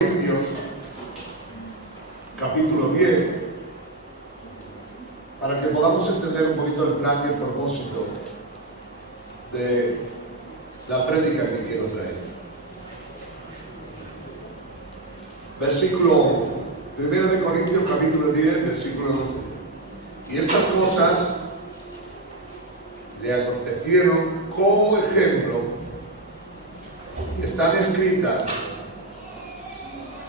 Corintios, capítulo 10, para que podamos entender un poquito el plan y el propósito de la prédica que quiero traer. Versículo 1 de Corintios, capítulo 10, versículo 12. Y estas cosas le acontecieron como ejemplo, están escritas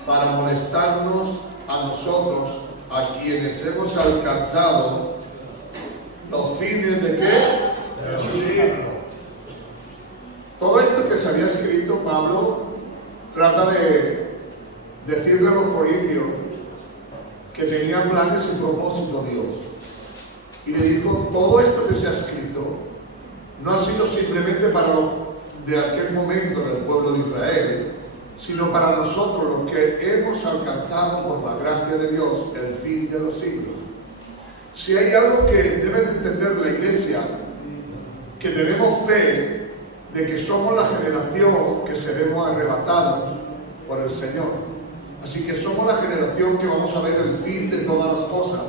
para molestarnos a nosotros, a quienes hemos alcanzado los fines de ¿qué? Del siglo. Todo esto que se había escrito, Pablo trata de decirle a los corintios que tenían planes y propósito Dios. Y le dijo, todo esto que se ha escrito no ha sido simplemente para de aquel momento del pueblo de Israel, sino para nosotros los que hemos alcanzado por la gracia de Dios el fin de los siglos. Si hay algo que debe de entender la Iglesia, que tenemos fe de que somos la generación que seremos arrebatados por el Señor. Así que somos la generación que vamos a ver el fin de todas las cosas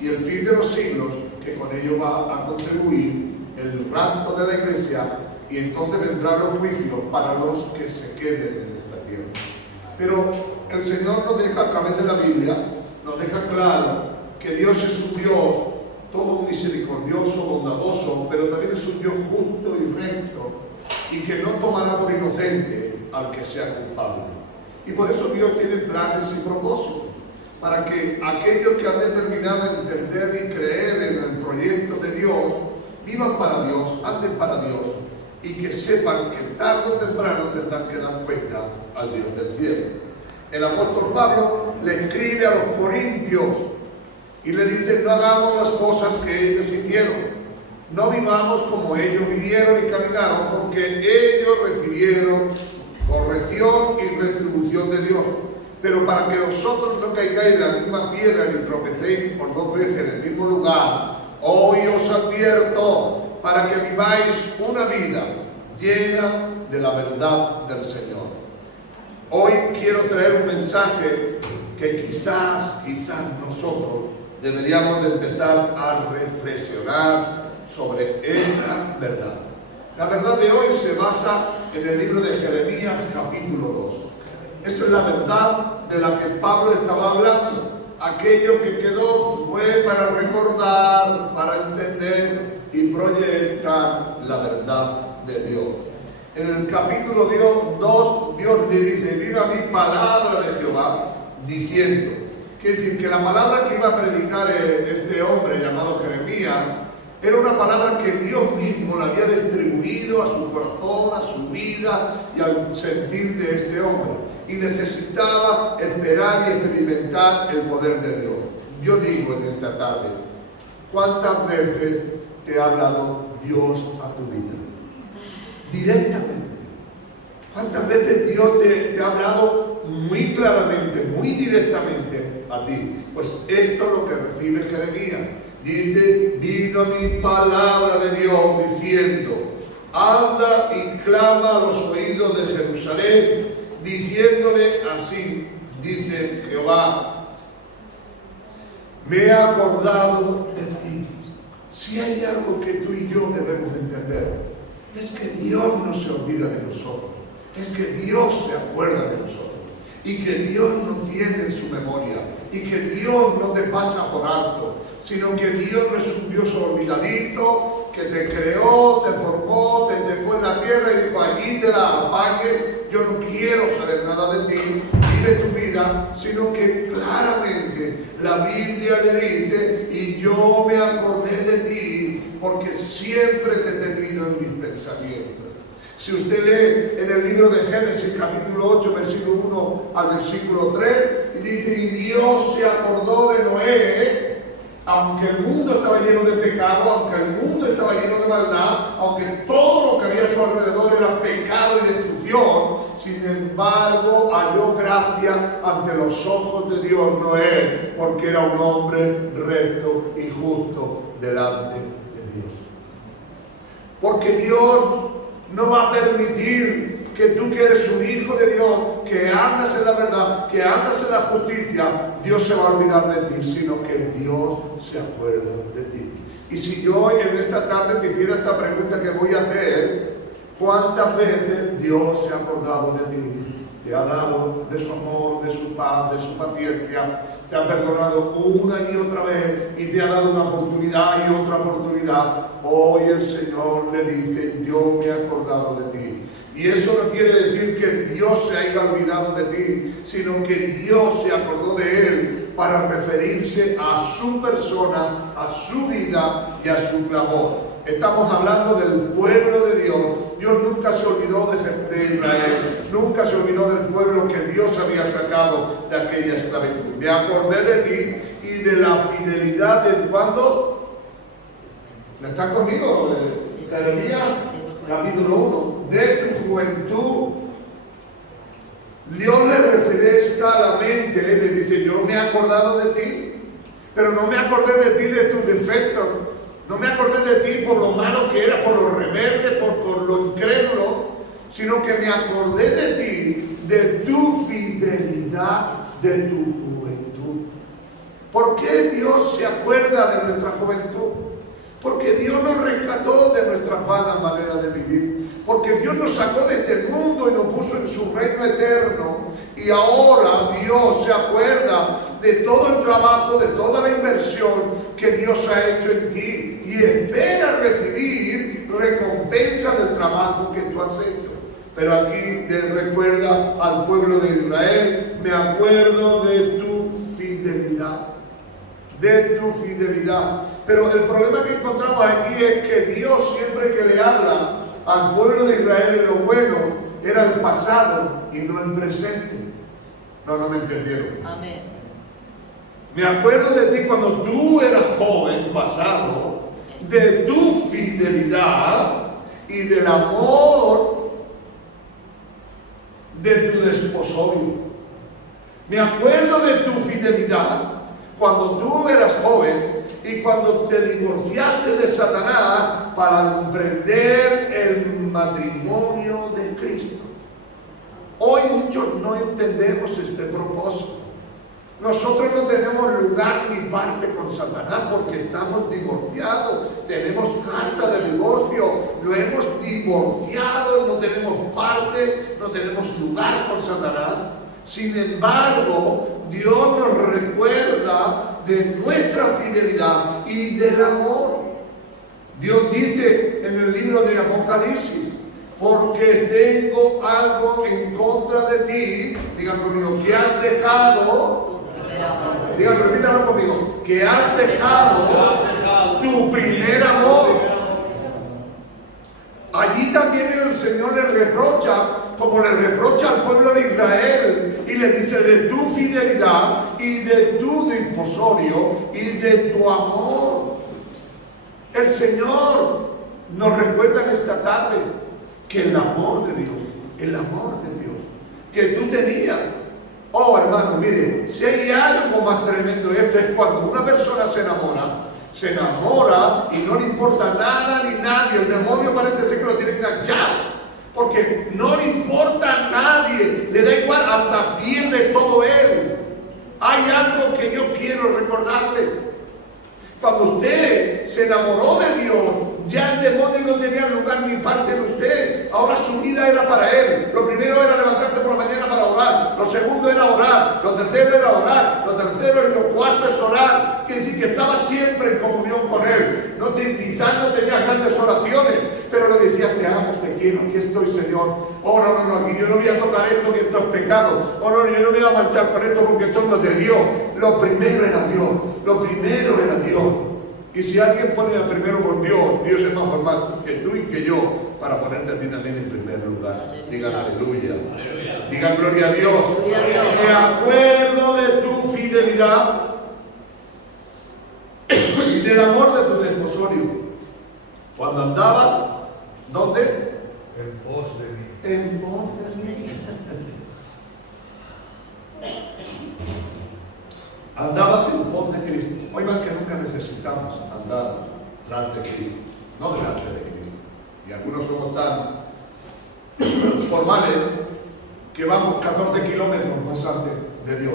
y el fin de los siglos, que con ello va a contribuir el rapto de la Iglesia, y entonces vendrán los juicios para los que se queden en esta tierra. Pero el Señor nos deja a través de la Biblia, nos deja claro que Dios es un Dios todo misericordioso, bondadoso, pero también es un Dios justo y recto, y que no tomará por inocente al que sea culpable. Y por eso Dios tiene planes y propósitos, para que aquellos que han determinado entender y creer en el proyecto de Dios, vivan para Dios, anden para Dios, y que sepan que tarde o temprano tendrán que dar cuenta al Dios del cielo. El apóstol Pablo le escribe a los corintios y le dice, no hagamos las cosas que ellos hicieron, no vivamos como ellos vivieron y caminaron, porque ellos recibieron corrección y retribución de Dios. Pero para que vosotros no caigáis en la misma piedra ni tropecéis por dos veces en el mismo lugar, hoy os advierto, para que viváis una vida llena de la verdad del Señor. Hoy quiero traer un mensaje que quizás nosotros deberíamos de empezar a reflexionar sobre esta verdad. La verdad de hoy se basa en el libro de Jeremías, capítulo 2. Esa es la verdad de la que Pablo estaba hablando. Aquello que quedó fue para recordar, para entender y proyectar la verdad de Dios. En el capítulo 2, Dios le dice, vino a mí palabra de Jehová, diciendo, quiere decir que la palabra que iba a predicar este hombre llamado Jeremías, era una palabra que Dios mismo le había distribuido a su corazón, a su vida y al sentir de este hombre. Y necesitaba esperar y experimentar el poder de Dios. Yo digo en esta tarde, ¿cuántas veces te ha hablado Dios a tu vida? Directamente. ¿Cuántas veces Dios te ha hablado muy claramente, muy directamente a ti? Pues esto es lo que recibe Jeremías. Dice, vino mi palabra de Dios diciendo, anda y clama a los oídos de Jerusalén, diciéndole así, dice Jehová, me he acordado de ti. Si hay algo que tú y yo debemos entender, es que Dios no se olvida de nosotros, es que Dios se acuerda de nosotros, y que Dios no tiene en su memoria, y que Dios no te pasa por alto, sino que Dios no es un Dios olvidadito, que te creó, te formó, te dejó en la tierra y dijo, allí te la apague, yo no quiero saber nada de ti y de tu vida, sino que claramente la Biblia le dice, y yo me acordé de ti, porque siempre te he tenido en mis pensamientos. Si usted lee en el libro de Génesis, capítulo 8, versículo 1 al versículo 3, y dice, y Dios se acordó de Noé, aunque el mundo estaba lleno de pecado, aunque el mundo estaba lleno de maldad, aunque todo lo que había a su alrededor era pecado y destrucción, sin embargo halló gracia ante los ojos de Dios Noé, porque era un hombre recto y justo delante de Dios. Porque Dios no va a permitir que tú que eres un hijo de Dios, que andas en la verdad, que andas en la justicia, Dios se va a olvidar de ti, sino que Dios se acuerda de ti. Y si yo en esta tarde te hiciera esta pregunta que voy a hacer, ¿cuántas veces Dios se ha acordado de ti? Te ha dado de su amor, de su paz, de su paciencia, te ha perdonado una y otra vez y te ha dado una oportunidad y otra oportunidad. Hoy el Señor le dice, yo me he acordado de ti. Y eso no quiere decir que Dios se haya olvidado de ti, sino que Dios se acordó de él para referirse a su persona, a su vida y a su clamor. Estamos hablando del pueblo de Dios. Dios nunca se olvidó de Israel, nunca se olvidó del pueblo que Dios había sacado de aquella esclavitud. Me acordé de ti y de la fidelidad de cuando. ¿Están conmigo? Jeremías capítulo 1. De tu juventud. Dios le refiere claramente, le dice, yo me he acordado de ti, pero no me acordé de ti de tus defectos. No me acordé de ti por lo malo que era, por lo rebelde, por lo incrédulo, sino que me acordé de ti, de tu fidelidad, de tu juventud. ¿Por qué Dios se acuerda de nuestra juventud? Porque Dios nos rescató de nuestra vana manera de vivir. Porque Dios nos sacó de este mundo y nos puso en su reino eterno. Y ahora Dios se acuerda de todo el trabajo, de toda la inversión que Dios ha hecho en ti. Y espera recibir recompensa del trabajo que tú has hecho. Pero aquí le recuerda al pueblo de Israel, me acuerdo de tu fidelidad. De tu fidelidad. Pero el problema que encontramos aquí es que Dios siempre que le habla al pueblo de Israel en lo bueno, era el pasado y no el presente. No me entendieron. Amén. Me acuerdo de ti cuando tú eras joven, pasado, de tu fidelidad y del amor de tu desposorio. Me acuerdo de tu fidelidad cuando tú eras joven y cuando te divorciaste de Satanás para emprender el matrimonio de Cristo. Hoy muchos no entendemos este propósito. Nosotros no tenemos lugar ni parte con Satanás porque estamos divorciados. Tenemos carta de divorcio, lo hemos divorciado, no tenemos parte, no tenemos lugar con Satanás. Sin embargo, Dios nos recuerda de nuestra fidelidad y del amor. Dios dice en el libro de Apocalipsis, porque tengo algo en contra de ti, digan conmigo, que has dejado, digan, repítalo conmigo, que has dejado tu primer amor. Allí también el Señor le reprocha, como le reprocha al pueblo de Israel, y le dice de tu fidelidad y de tu desposorio y de tu amor. El Señor nos recuerda en esta tarde que el amor de Dios, que tú tenías. Oh, hermano, mire, si hay algo más tremendo de esto, es cuando una persona se enamora y no le importa nada ni nadie. El demonio parece ser que lo tiene enganchado, porque no le importa a nadie, le da igual, hasta pierde todo él. Hay algo que yo quiero recordarle. Cuando usted se enamoró de Dios, ya el demonio no tenía lugar ni parte de usted. Ahora su vida era para él. Lo primero era levantarte por la mañana para orar. Lo segundo era orar. Lo tercero era orar. Lo tercero y lo cuarto es orar. Quiere decir que estaba siempre en comunión con él. Quizás no tenía grandes oraciones, pero le decías, te amo, te quiero, aquí estoy, Señor. Oh, no, aquí yo no voy a tocar esto, que esto es pecado. Oh, no, yo no me voy a manchar con esto porque esto no es de Dios. Lo primero era Dios. Lo primero era Dios. Y si alguien pone el primero con Dios, Dios es más formal que tú y que yo para ponerte a ti también en primer lugar. Digan aleluya. Digan gloria a Dios. Me acuerdo de tu fidelidad y del amor de tu desposorio. Cuando andabas, ¿dónde? En pos de mí. En pos de mí. Andabas en pos de Cristo. Hoy más que nunca necesitamos andar delante de Cristo, no delante de Cristo. Y algunos somos tan formales que vamos 14 kilómetros más antes de Dios.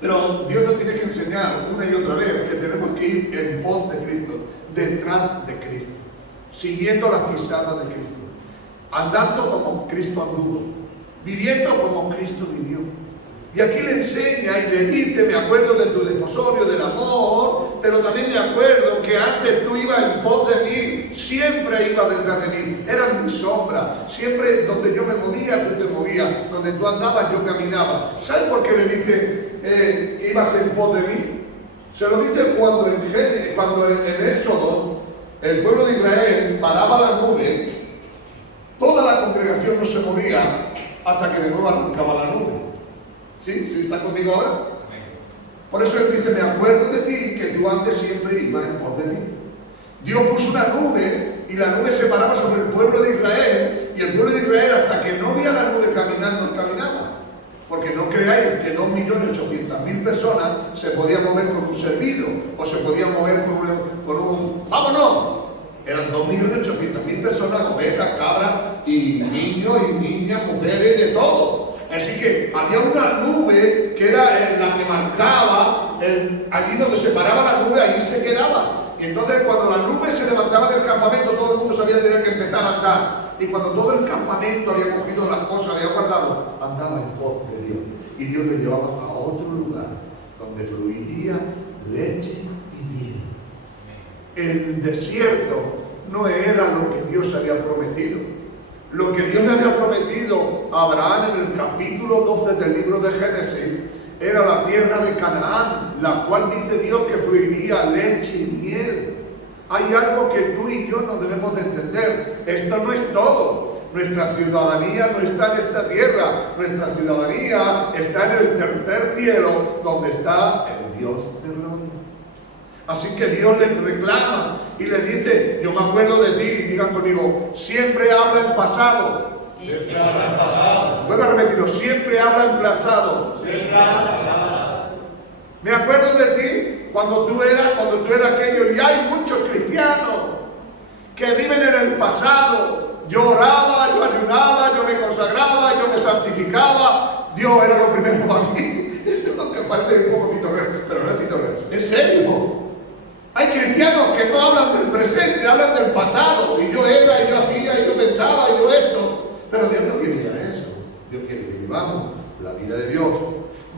Pero Dios nos tiene que enseñar una y otra vez que tenemos que ir en pos de Cristo, detrás de Cristo, siguiendo las pisadas de Cristo, andando como Cristo anduvo, viviendo como Cristo vivió. Y aquí le enseña y le dice, me acuerdo de tu desposorio, del amor, pero también me acuerdo que antes tú ibas en pos de mí, siempre ibas detrás de mí, eras mi sombra, siempre donde yo me movía, tú te movías, donde tú andabas, yo caminaba. ¿Sabes por qué le dice que ibas en pos de mí? Se lo dice cuando en Éxodo, el pueblo de Israel paraba la nube, toda la congregación no se movía hasta que de nuevo arrancaba la nube. ¿Sí? ¿Sí está conmigo ahora? Por eso él dice, me acuerdo de ti, que tú antes siempre ibas en pos de mí. Dios puso una nube y la nube se paraba sobre el pueblo de Israel, y el pueblo de Israel hasta que no veía la nube caminando, caminaba. Porque no creáis que 2.800.000 personas se podían mover con un servido, o se podían mover con un ¡vámonos! Eran 2.800.000 personas, ovejas, cabras, y niños y niñas, mujeres, de todo. Así que había una nube que era la que marcaba, allí donde se paraba la nube, ahí se quedaba. Y entonces cuando la nube se levantaba del campamento, todo el mundo sabía que tenía que empezar a andar. Y cuando todo el campamento había cogido las cosas, había guardado, andaba en pos de Dios. Y Dios le llevaba a otro lugar, donde fluiría leche y miel. El desierto no era lo que Dios había prometido. Lo que Dios le había prometido a Abraham en el capítulo 12 del libro de Génesis era la tierra de Canaán, la cual dice Dios que fluiría leche y miel. Hay algo que tú y yo no debemos de entender. Esto no es todo. Nuestra ciudadanía no está en esta tierra. Nuestra ciudadanía está en el tercer cielo, donde está el Dios de gloria. Así que Dios le reclama y le dice, yo me acuerdo de ti, y digan conmigo, siempre habla en pasado. Siempre habla en pasado. Vuelvo a repetirlo, siempre habla en pasado. Siempre habla en pasado. Me acuerdo de ti cuando tú eras aquello, y hay muchos cristianos que viven en el pasado. Yo oraba, yo ayunaba, yo me consagraba, yo me santificaba, Dios era lo primero para mí. Esto que parece un poco pitorreo, pero no es pitorreo, es serio. Hay cristianos que no hablan del presente, hablan del pasado. Y yo era, y yo hacía, y yo pensaba, y yo esto. Pero Dios no quiere ir a eso. Dios quiere que vivamos la vida de Dios.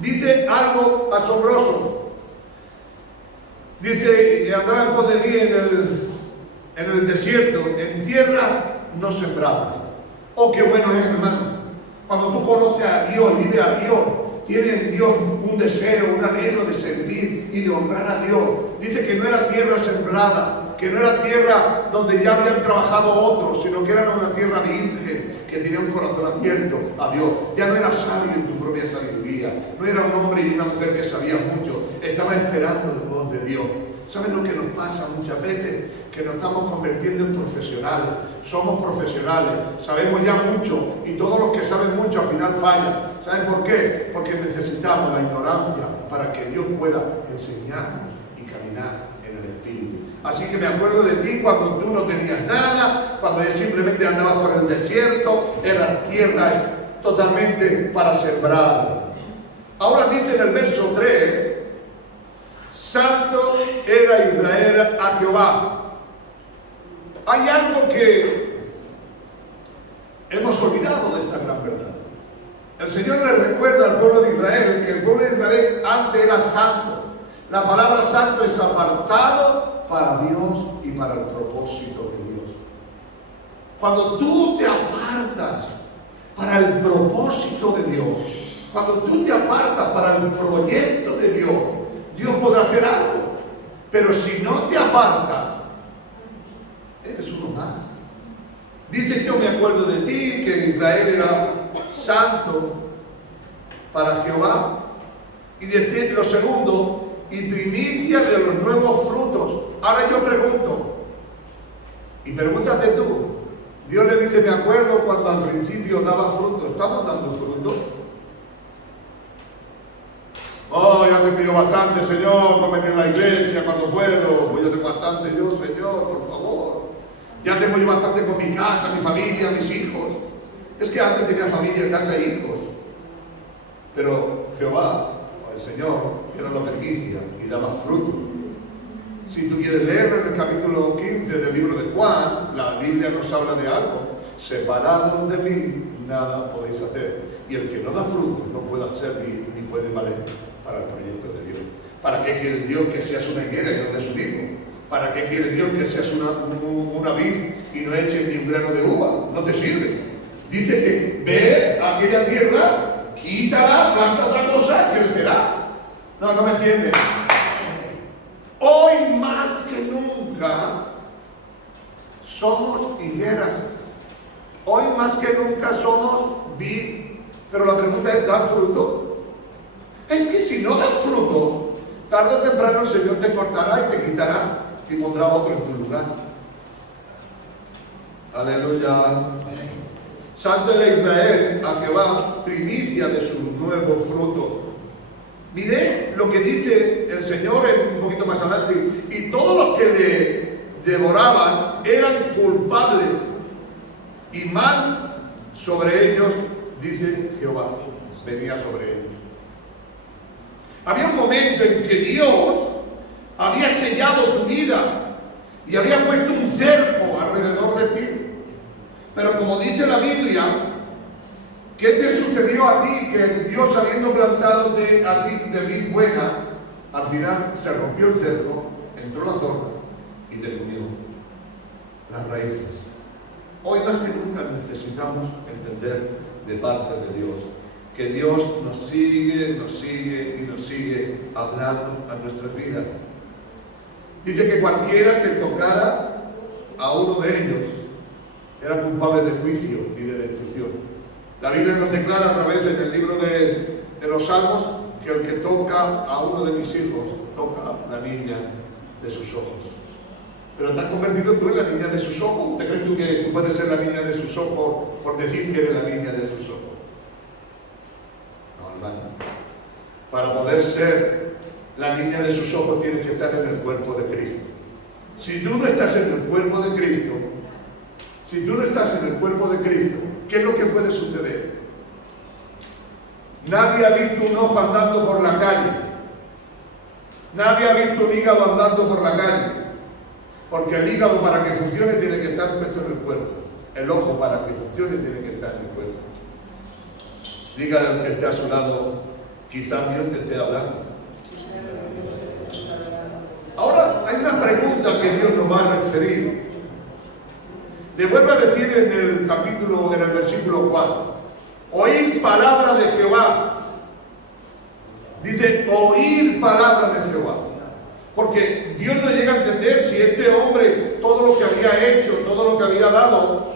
Dice algo asombroso. Dice, andaba en pos de mí en el desierto, en tierras no sembradas. Oh, qué bueno es, hermano. Cuando tú conoces a Dios y vives a Dios, tiene en Dios un deseo, un anhelo de servir y de honrar a Dios. Dice que no era tierra sembrada, que no era tierra donde ya habían trabajado otros, sino que era una tierra virgen, que tenía un corazón abierto a Dios. Ya no era sabio en tu propia sabiduría, no era un hombre y una mujer que sabía mucho, estaba esperando la voz de Dios. ¿Saben lo que nos pasa muchas veces? Que nos estamos convirtiendo en profesionales. Somos profesionales, sabemos ya mucho, y todos los que saben mucho al final fallan. ¿Saben por qué? Porque necesitamos la ignorancia para que Dios pueda enseñarnos y caminar en el Espíritu. Así que me acuerdo de ti cuando tú no tenías nada, cuando simplemente andabas por el desierto, eran tierras totalmente para sembrar. Ahora dice en el verso 3, santo era Israel a Jehová. Hay algo que hemos olvidado de esta gran verdad. El Señor le recuerda al pueblo de Israel que el pueblo de Israel antes era santo. La palabra santo es apartado para Dios y para el propósito de Dios. Cuando tú te apartas para el propósito de Dios, cuando tú te apartas para el proyecto de Dios, Dios podrá hacer algo. Pero si no te apartas, eres uno más. Dice, yo me acuerdo de ti, que Israel era santo para Jehová. Y dice lo segundo, y primicia de los nuevos frutos. Ahora yo pregunto, y pregúntate tú, Dios le dice, me acuerdo cuando al principio daba fruto. ¿Estamos dando fruto? Oh, ya te pido bastante, Señor, para venir a la iglesia cuando puedo. Pues yo tengo bastante yo, Señor, por favor. Ya tengo yo bastante con mi casa, mi familia, mis hijos. Es que antes tenía familia, casa e hijos. Pero Jehová, o el Señor, que no lo permitía y daba fruto. Si tú quieres leer en el capítulo 15 del libro de Juan, la Biblia nos habla de algo. Separados de mí, nada podéis hacer. Y el que no da fruto no puede hacer ni puede valer para el proyecto de Dios. ¿Para qué quiere Dios que seas una higuera y no des un higo? ¿Para qué quiere Dios que seas una vid y no eches ni un grano de uva? No te sirve. Dice que ve a aquella tierra, quítala, planta otra cosa, crecerá. No me entiendes. Hoy más que nunca somos higueras. Hoy más que nunca somos vid. Pero la pregunta es, ¿da fruto? Es que si no da fruto, tarde o temprano el Señor te cortará y te quitará y pondrá otro en tu lugar. Aleluya. Santo era Israel a Jehová, primicia de su nuevo fruto. Miré lo que dice el Señor un poquito más adelante. Y todos los que le devoraban eran culpables. Y mal sobre ellos, dice Jehová, venía sobre ellos. Había un momento en que Dios había sellado tu vida y había puesto un cerco alrededor de ti. Pero como dice la Biblia, ¿qué te sucedió a ti? Que Dios, habiendo plantado a ti de vid buena, al final se rompió el cerco, entró la zorra y te comió las raíces. Hoy más que nunca necesitamos entender de parte de Dios que Dios nos sigue y nos sigue hablando a nuestras vidas. Dice que cualquiera que tocara a uno de ellos era culpable de juicio y de destrucción. La Biblia nos declara a través en el libro de los Salmos que el que toca a uno de mis hijos toca a la niña de sus ojos. Pero te has convertido tú en la niña de sus ojos. ¿Te crees tú que tú puedes ser la niña de sus ojos por decir que eres la niña de sus ojos? No, hermano. Para poder ser la niña de sus ojos tienes que estar en el cuerpo de Cristo. Si tú no estás en el cuerpo de Cristo, ¿qué es lo que puede suceder? Nadie ha visto un ojo andando por la calle. Nadie ha visto un hígado andando por la calle. Porque el hígado, para que funcione, tiene que estar puesto en el cuerpo. El ojo, para que funcione, tiene que estar en el cuerpo. Dígale al que esté a su lado, quizás Dios te esté hablando. Ahora, hay una pregunta que Dios nos va a referir. Le vuelvo a decir en el versículo 4. Oír palabra de Jehová. Dice, oír palabra de Jehová. Porque Dios no llega a entender si este hombre, todo lo que había hecho, todo lo que había dado,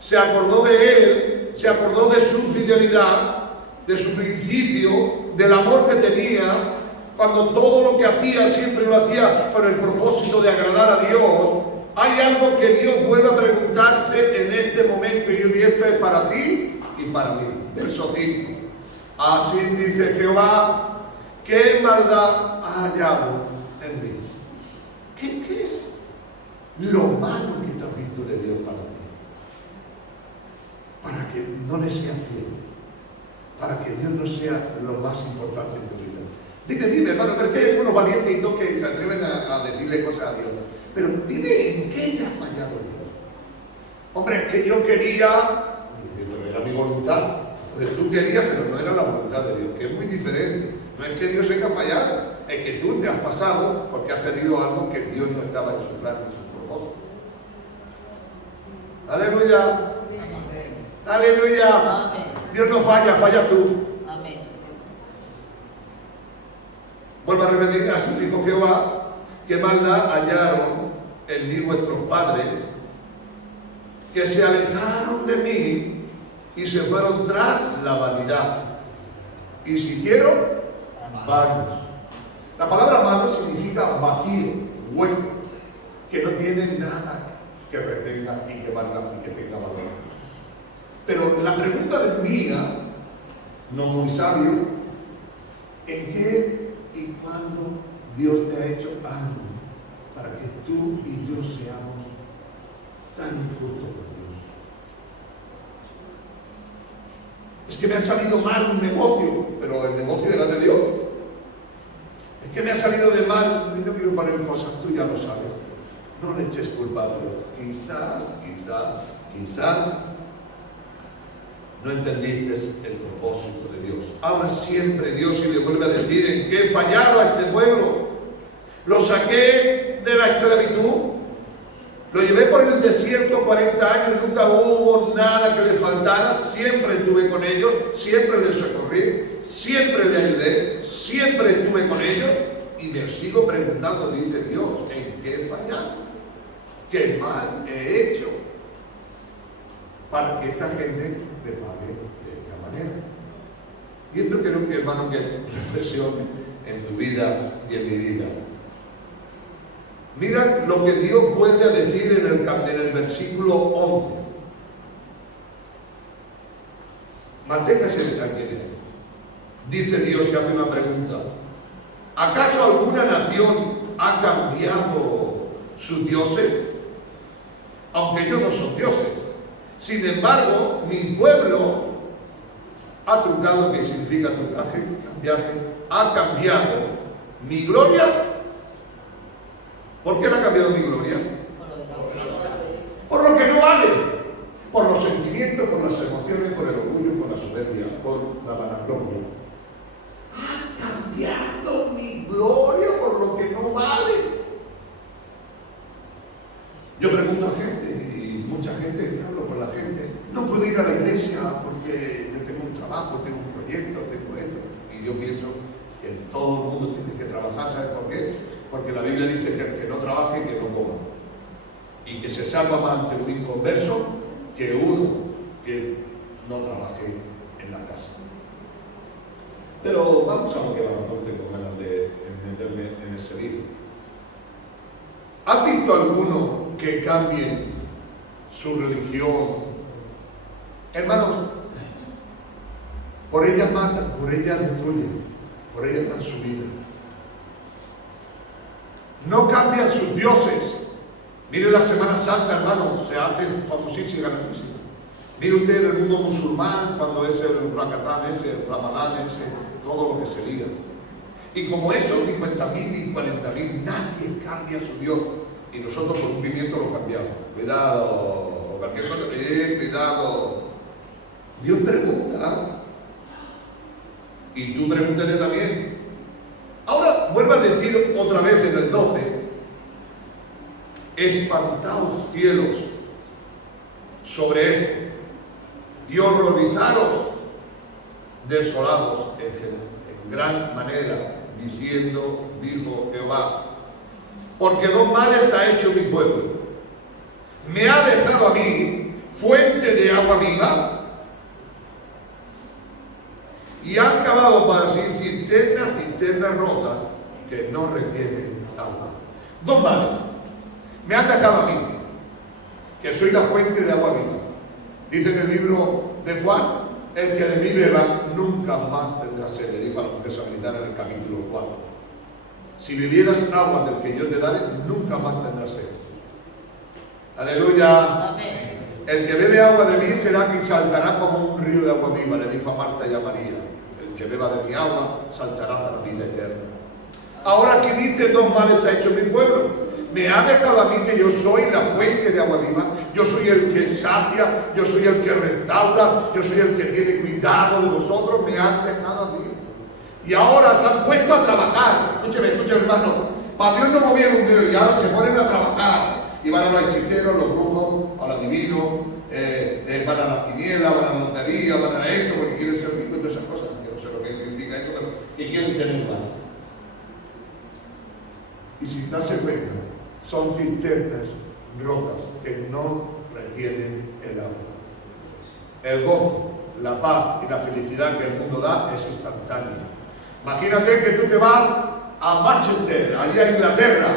se acordó de él, se acordó de su fidelidad, de su principio, del amor que tenía, cuando todo lo que hacía siempre lo hacía con el propósito de agradar a Dios. Hay algo que Dios vuelve a preguntarse en este momento, y esto es para ti y para mí. Verso 5. Así dice Jehová, ¿qué maldad ha hallado en mí? ¿Qué es lo malo que tú has visto de Dios para ti? Para que no le seas fiel, para que Dios no sea lo más importante en tu vida. Dime, hermano, pero es que hay algunos valientitos que se atreven a decirle cosas a Dios. Pero dime, ¿en qué te ha fallado Dios? Hombre, es que yo quería, pero era mi voluntad. Entonces tú querías, pero no era la voluntad de Dios, que es muy diferente. No es que Dios haya fallado, es que tú te has pasado porque has pedido algo que Dios no estaba en su plan, en su propósito. Aleluya. Aleluya. Amén. Dios no falla, falla tú. Amén. Vuelvo a repetir, así dijo Jehová, qué maldad hallaron en mí vuestros padres, que se alejaron de mí y se fueron tras la vanidad, y se hicieron vanos. La palabra vano significa vacío, hueco, que no tiene nada que retenga y que valga y que tenga valor. Pero la pregunta de mía, no muy sabio, ¿en qué y cuándo Dios te ha hecho algo para que tú y yo seamos tan injustos con Dios? Es que me ha salido mal un negocio, pero el negocio era de Dios. Es que me ha salido de mal, y no quiero poner cosas, tú ya lo sabes. No le eches culpa a Dios. Quizás no entendiste el propósito de Dios. Habla siempre Dios y le vuelve a decir en qué he fallado a este pueblo. Lo saqué de la esclavitud, lo llevé por el desierto 40 años, nunca hubo nada que le faltara, siempre estuve con ellos, siempre les socorrí, siempre les ayudé, siempre estuve con ellos y me sigo preguntando, dice Dios, ¿en qué he fallado? ¿Qué mal he hecho para que esta gente me pague de esta manera? Y esto quiero que, hermano, que reflexione en tu vida y en mi vida. Mira lo que Dios vuelve a decir en el versículo 11. Manténgase aquí en esto. Dice Dios y hace una pregunta. ¿Acaso alguna nación ha cambiado sus dioses? Aunque ellos no son dioses. Sin embargo, mi pueblo ha trucado, que significa trucaje, ha cambiado mi gloria. ¿Por qué le ha cambiado mi gloria? Por lo que no vale. Por los sentimientos, por las emociones, por el orgullo, por la soberbia, por la vanagloria. Ha cambiado mi gloria por lo que no vale. Yo pregunto a gente, y mucha gente, hablo con la gente, no puedo ir a la iglesia porque yo tengo un trabajo, tengo un proyecto, tengo esto. Y yo pienso que todo el mundo tiene que trabajar, ¿sabes por qué? Porque la Biblia dice que el que no trabaje, que no coma. Y que se salva más ante un inconverso que uno que no trabaje en la casa. Pero vamos a lo que vamos, no tengo ganas de meterme en ese libro. ¿Has visto alguno que cambie su religión? Hermanos, por ella matan, por ella destruyen, por ella dan su vida. No cambian sus dioses. Mire la Semana Santa, hermano, se hace famosísima, grandísima. Mire usted en el mundo musulmán, cuando es el Rakatán ese, el Ramadán ese, todo lo que se liga. Y como eso, 50.000 y 40.000, nadie cambia su Dios. Y nosotros por un pimiento lo cambiamos. Cuidado, cualquier cosa, cuidado. Dios pregunta. Y tú pregúntate también. Ahora vuelvo a decir otra vez en el 12. Espantaos cielos sobre esto y horrorizaros desolados en gran manera, diciendo, dijo Jehová, porque dos males ha hecho mi pueblo. Me ha dejado a mí fuente de agua viva y han cavado para sí cisternas rotas que no retienen agua. Dos males. Me han dejado a mí, que soy la fuente de agua viva. Dice en el libro de Juan, el que de mí beba nunca más tendrá sed, le dijo a la mujer samaritana en el capítulo 4. Si bebieras agua del que yo te daré, nunca más tendrás sed. Aleluya. Amén. El que bebe agua de mí será que saltará como un río de agua viva, le dijo a Marta y a María. El que beba de mi agua saltará para la vida eterna. Ahora aquí dice, dos males ha hecho mi pueblo. Me ha dejado a mí, que yo soy la fuente de agua viva, yo soy el que sacia, yo soy el que restaura, yo soy el que tiene cuidado de vosotros, me han dejado a mí. Y ahora se han puesto a trabajar. Escúcheme, hermano, para Dios no movieron un dedo y ahora se ponen a trabajar. Y van a los hechiceros, los brujos, a los divinos, van a las quinielas, van a la lotería, van a esto, porque quieren ser ricos y todas esas cosas. Que no sé lo que significa eso, pero que quieren tener más. Y sin darse cuenta, son cisternas rotas que no retienen el agua. El gozo, la paz y la felicidad que el mundo da es instantánea. Imagínate que tú te vas a Manchester, allá a Inglaterra,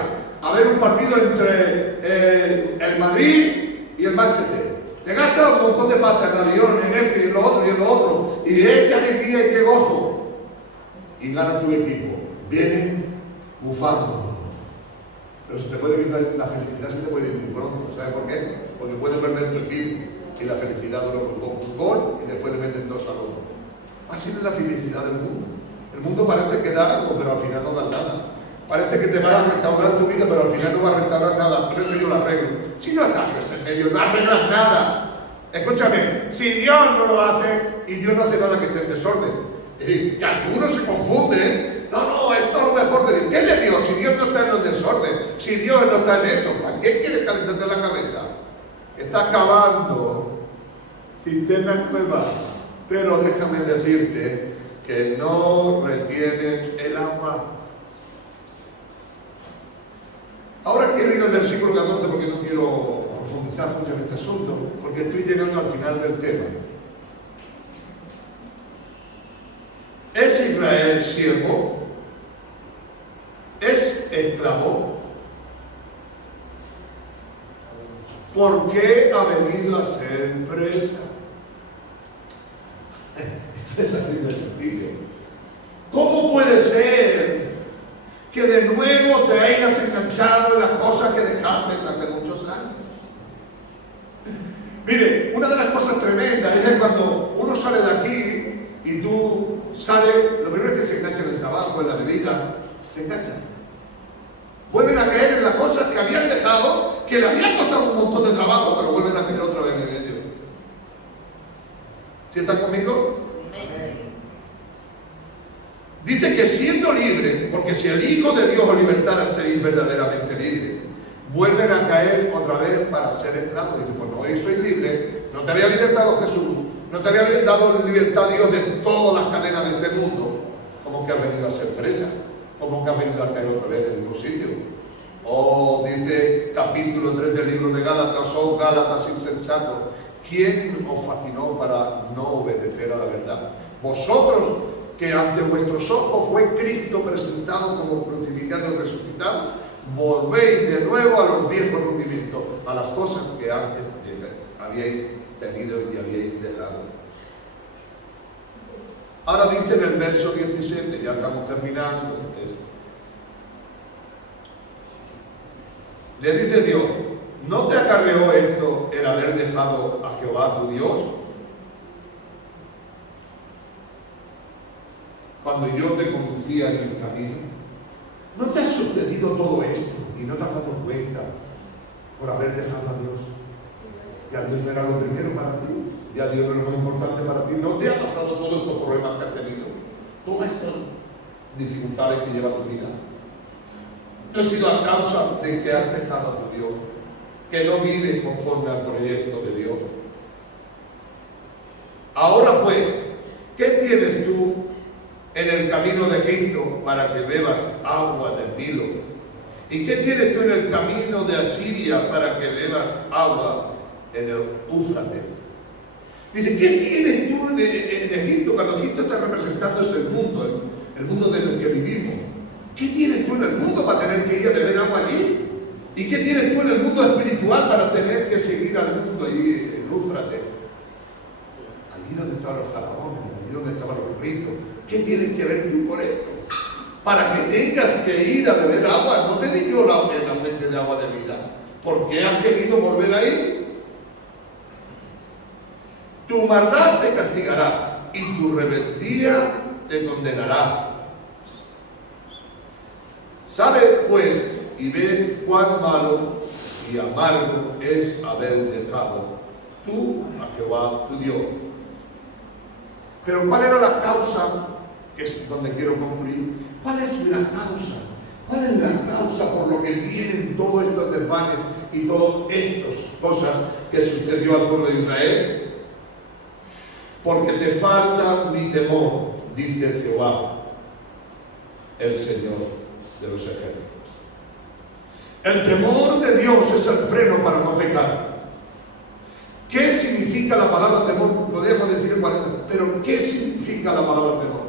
a ver un partido entre el Madrid y el Manchester. Te gastas un montón de pasta en el avión, en esto y en lo otro y en lo otro. Y qué alegría y qué gozo. Y gana tu equipo. Vienen bufando. Pero se te puede ir la felicidad, se te puede ir muy pronto. ¿Sabes por qué? Porque puedes perder tu equipo y la felicidad dura un gol y después te meten 2 al otro. Así es la felicidad del mundo. El mundo parece que da algo, pero al final no da nada. Parece que te va a restaurar tu vida, pero al final no va a restaurar nada. Por eso yo lo arreglo. Si no atacas en medio, no arreglas nada. Escúchame, si Dios no lo hace y Dios no hace nada que esté en desorden. Que algunos se confunden. No, esto es lo mejor de Dios. ¿Qué es de Dios? Si Dios no está en el desorden, si Dios no está en eso, ¿para qué quieres calentarte la cabeza? Está acabando cisternas nuevas, pero déjame decirte que no retienen el agua. Ahora quiero ir al versículo 14 porque no quiero profundizar mucho en este asunto, porque estoy llegando al final del tema. ¿Es Israel siervo? ¿Es esclavo? ¿Por qué ha venido a ser presa? Esto es así de sencillo. ¿Cómo puede ser que de nuevo te hayas enganchado en las cosas que dejaste hace muchos años? Mire, una de las cosas tremendas es que cuando uno sale de aquí y tú sales, lo primero es que se engancha en el tabaco, en la bebida, se enganchan. Vuelven a caer en las cosas que habían dejado, que le habían costado un montón de trabajo, pero vuelven a caer otra vez en ello. ¿Sí están conmigo? Dice que siendo libre, porque si el Hijo de Dios os libertara, seréis verdaderamente libres. Vuelven a caer otra vez para ser esclavos. Dice, pues no, hoy soy libre. No te había libertado Jesús. No te había dado libertad Dios de todas las cadenas de este mundo. ¿Cómo que has venido a ser presa? ¿Cómo que has venido a caer otra vez en el mismo sitio? Dice capítulo 3 del libro de Gálatas, Gálatas insensatos, ¿quién os fascinó para no obedecer a la verdad? Vosotros, que ante vuestros ojos fue Cristo presentado como crucificado y resucitado, volvéis de nuevo a los viejos rudimientos, a las cosas que antes habíais tenido y habíais dejado. Ahora dice en el verso 17, ya estamos terminando esto. Le dice Dios, ¿no te acarreó esto el haber dejado a Jehová tu Dios? Cuando yo te conducía en el camino, ¿no te ha sucedido todo esto y no te has dado cuenta por haber dejado a Dios? Y a Dios no era lo primero para ti, y a Dios no era lo más importante para ti. ¿No te ha pasado todos estos problemas que has tenido? Todas estas dificultades que lleva tu vida. ¿No ha sido a causa de que has dejado a tu Dios? Que no vives conforme al proyecto de Dios. Ahora pues, ¿qué tienes tú en el camino de Egipto para que bebas agua del Nilo? ¿Y qué tienes tú en el camino de Asiria para que bebas agua en el Éufrates? Dice, ¿qué tienes tú en Egipto? Cuando Egipto está representando es el mundo en el que vivimos. ¿Qué tienes tú en el mundo para tener que ir a beber agua allí? ¿Y qué tienes tú en el mundo espiritual para tener que seguir al mundo allí en Éufrates? Allí donde estaban los faraones, allí donde estaban los ricos. ¿Qué tienes que ver tú con esto? Para que tengas que ir a beber agua, no te digo la fuente de agua de vida. ¿Por qué has querido volver ahí? Tu maldad te castigará y tu rebeldía te condenará. Sabe pues y ve cuán malo y amargo es haber dejado tú a Jehová tu Dios. Pero ¿cuál era la causa? Que es donde quiero concluir. ¿Cuál es la causa? ¿Cuál es la causa por lo que vienen todos estos desvanes y todas estas cosas que sucedió al pueblo de Israel? Porque te falta mi temor, dice Jehová, el Señor de los ejércitos. El temor de Dios es el freno para no pecar. ¿Qué significa la palabra temor? Podemos decir en 40, pero ¿qué significa la palabra temor?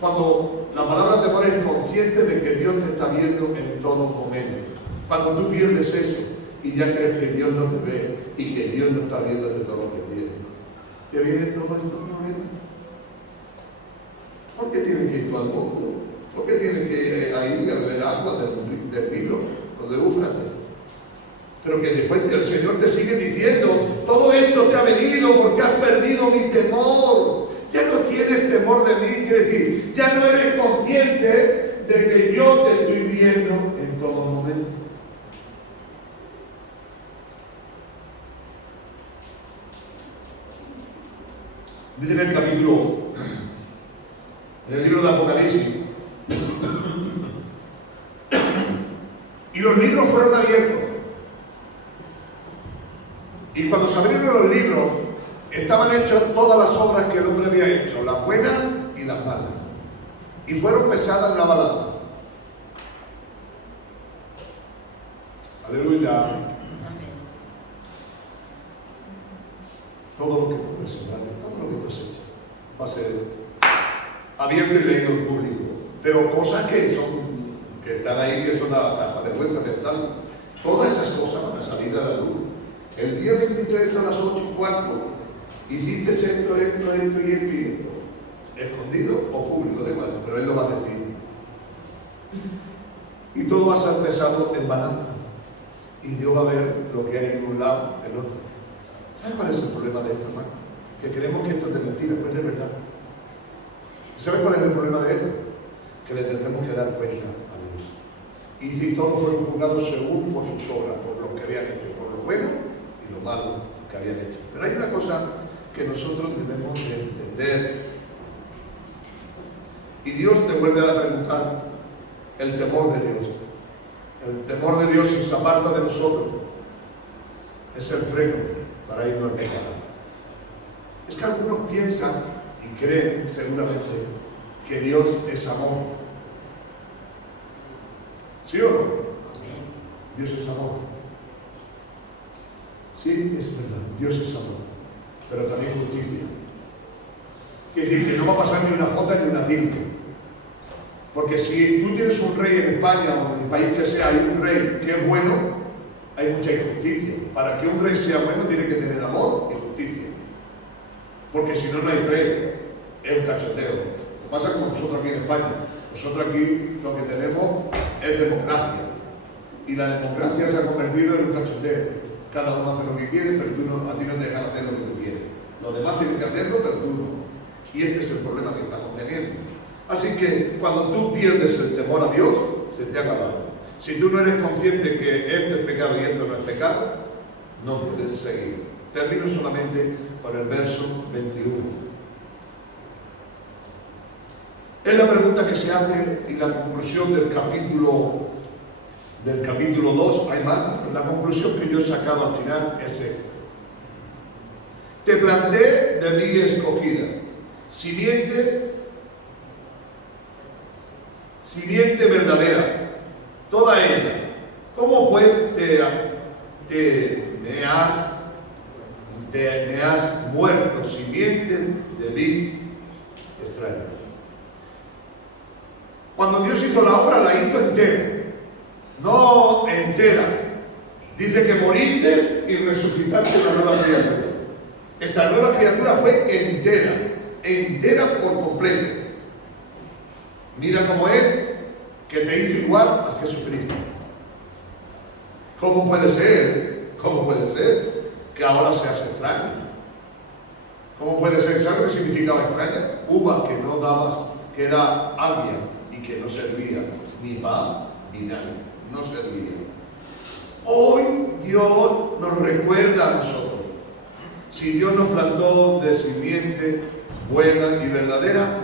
Cuando la palabra temor es consciente de que Dios te está viendo en todo momento. Cuando tú pierdes eso y ya crees que Dios no te ve y que Dios no está viendo de todo lo que tienes, ¿te vienen todos estos problemas? ¿Por qué tienes que ir tú al mundo? ¿Por qué tienes que ir a beber agua del Nilo o de Éufrates? Pero que después el Señor te sigue diciendo, todo esto te ha venido porque has perdido mi temor. ya no tienes temor de mí, quiere decir, ya no eres consciente de que yo te estoy viendo en todo momento. Dice en el capítulo, en el libro de Apocalipsis, y los libros fueron abiertos. Y cuando se abrieron los libros, estaban hechas todas las obras que el hombre había hecho, las buenas y las malas. Y fueron pesadas en la balanza. Aleluya. Todo lo que tú presentas, todo lo que tú has hecho, va a ser abierto y leído en público. Pero cosas que están ahí, que son hasta vergüenza pensarlo. Todas esas cosas van a salir a la luz. El día 23 a las 8:15, hiciste esto, esto, esto y esto y esto. Escondido o público, da igual, pero él lo va a decir. Y todo va a ser pesado en balanza. Y Dios va a ver lo que hay en un lado del otro. ¿Sabes cuál es el problema de esto, hermano? Que creemos que esto es de mentira, pues es de verdad. ¿Sabes cuál es el problema de esto? Que le tendremos que dar cuenta a Dios. Y si todos fueron juzgados según por sus obras, por lo que habían hecho, por lo bueno y lo malo que habían hecho. Pero hay una cosa que nosotros debemos de entender. Y Dios te vuelve a preguntar el temor de Dios. El temor de Dios, si se aparta de nosotros, es el freno para irnos al pecado. Es que algunos piensan y creen seguramente que Dios es amor. ¿Sí o no? Dios es amor. Sí, es verdad, Dios es amor, pero también justicia. Es decir, que no va a pasar ni una jota ni una tilde. Porque si tú tienes un rey en España o en el país que sea, hay un rey que es bueno, hay mucha injusticia. Para que un rey sea bueno tiene que tener amor y justicia. Porque si no, no hay rey. Es un cachondeo. Lo pasa como nosotros aquí en España. Nosotros aquí lo que tenemos es democracia. Y la democracia se ha convertido en un cachondeo. Cada uno hace lo que quiere, pero a ti no te dejan hacer lo que tú quieres. Los demás tienen que hacerlo, pero tú no. Y este es el problema que estamos teniendo. Así que cuando tú pierdes el temor a Dios, se te ha acabado. Si tú no eres consciente que esto es pecado y esto no es pecado, no puedes seguir. Termino solamente con el verso 21. Es la pregunta que se hace y la conclusión del capítulo 2. Hay más. La conclusión que yo he sacado al final es esta. Te planté de mí escogida, simiente verdadera, toda ella. ¿Cómo pues me has muerto, simiente de mí extraña? Cuando Dios hizo la obra, la hizo entera, no entera. Dice que moriste y resucitaste una nueva criatura. Esta nueva criatura fue entera por completo. Mira cómo es, que te hizo igual a Jesucristo. ¿Cómo puede ser que ahora seas extraño? ¿Cómo puede ser? ¿Sabes lo que significaba extraña? Uva que no dabas, que era agria y que no servía ni pan ni nada, no servía. Hoy Dios nos recuerda a nosotros. Si Dios nos plantó de simiente buena y verdadera,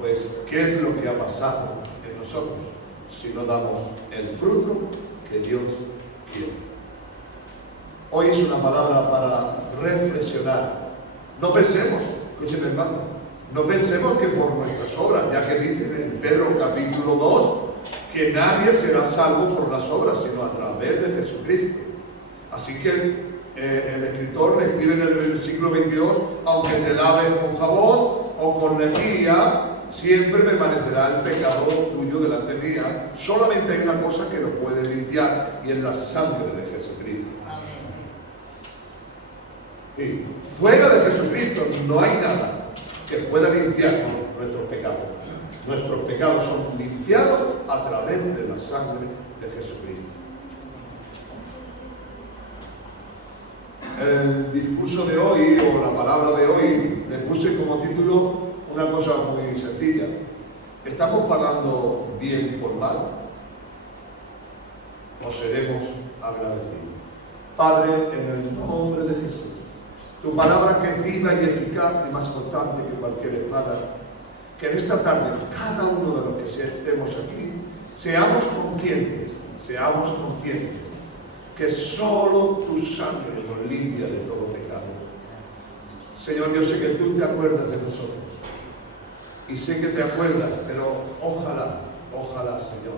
pues ¿qué es lo que ha pasado en nosotros si no damos el fruto que Dios quiere? Hoy es una palabra para reflexionar. No pensemos, escúcheme hermano, no pensemos que por nuestras obras, ya que dice en Pedro capítulo 2, que nadie será salvo por las obras, sino a través de Jesucristo. Así que el escritor le escribe en el versículo 22, aunque te laves con jabón o con lejía, siempre permanecerá el pecado tuyo delante mía. Solamente hay una cosa que lo puede limpiar y es la sangre de Jesucristo. Amén. Y fuera de Jesucristo no hay nada que pueda limpiar nuestros pecados. Nuestros pecados son limpiados a través de la sangre de Jesucristo. el discurso de hoy o la palabra de hoy le puse como título una cosa muy sencilla. ¿Estamos pagando bien por mal? ¿O seremos agradecidos? Padre, en el nombre de Jesús, tu palabra que es viva y eficaz y más cortante que cualquier espada, que en esta tarde cada uno de los que estemos aquí seamos conscientes que solo tu sangre nos limpia de todo pecado. Señor, yo sé que tú te acuerdas de nosotros y sé que te acuerdas, pero ojalá, Señor,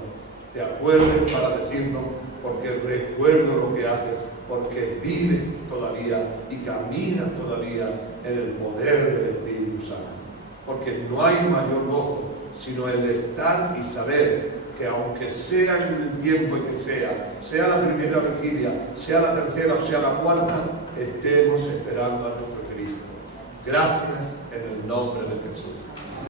te acuerdes para decirnos, porque recuerdo lo que haces, porque vives todavía y caminas todavía en el poder del Espíritu Santo. Porque no hay mayor gozo sino el estar y saber que aunque sea en el tiempo en que sea la primera vigilia, sea la tercera o sea la cuarta, estemos esperando a nuestro Cristo. Gracias en el nombre de Jesús.